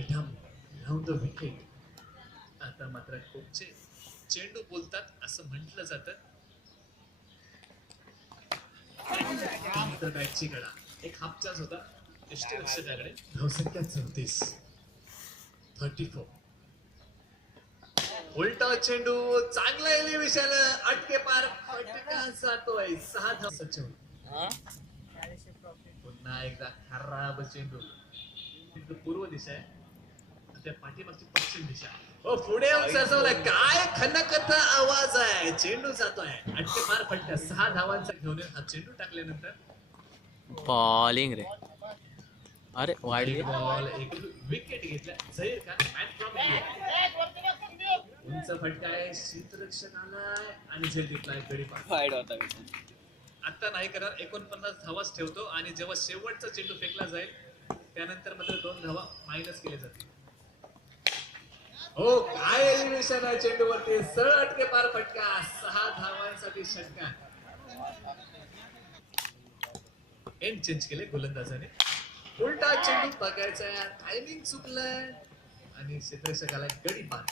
Item round the wicket. आता मात्र कोचचे चेंडू बोलतात असं म्हटलं जातं. बॅटची कडा एक हाफचाच होता. एष्टी लक्ष त्याकडे. धावसंख्या 34. 34. उलटा चेंडू चांगला एलिव्हेशन अटके पार फटका जातोय. 6 धाव. सचिन पुन्हा एकदा खराब चेंडू. पूर्व दिशा आहे त्या पाठीमागची पश्चिम दिशा. पुढे येऊन सरसवलाय. काय खनकत आवाज आहे. चेंडू जातोय अटके पार फटका. 6 धावांचा घेऊन हा चेंडू टाकल्यानंतर बॉलिंग रे. अरे वाईड बॉल. एक विकेट घेतला. Zaheer Khan man from India. उंच फटका आहे. क्षेत्ररक्षण आलाय आणि झेल घेतलाय. गडी पार. वाईड होता. आता नाही करणार. 49 धावाच ठेवतो आणि जेव्हा शेवटचा चेंडू फेकला जाईल त्यानंतर मात्र 2 धावा मायनस केले जातील. हो काय एलिव्हेशन आहे चेंडूवरती. सरळ अटके पार फटका. 6 धावांसाठी षटकार. एंड चेंज केले गोलंदाजाने. उलटा चेंडू बघायचा. टायमिंग चुकलंय आणि क्षेत्ररक्षकाला गडी पार.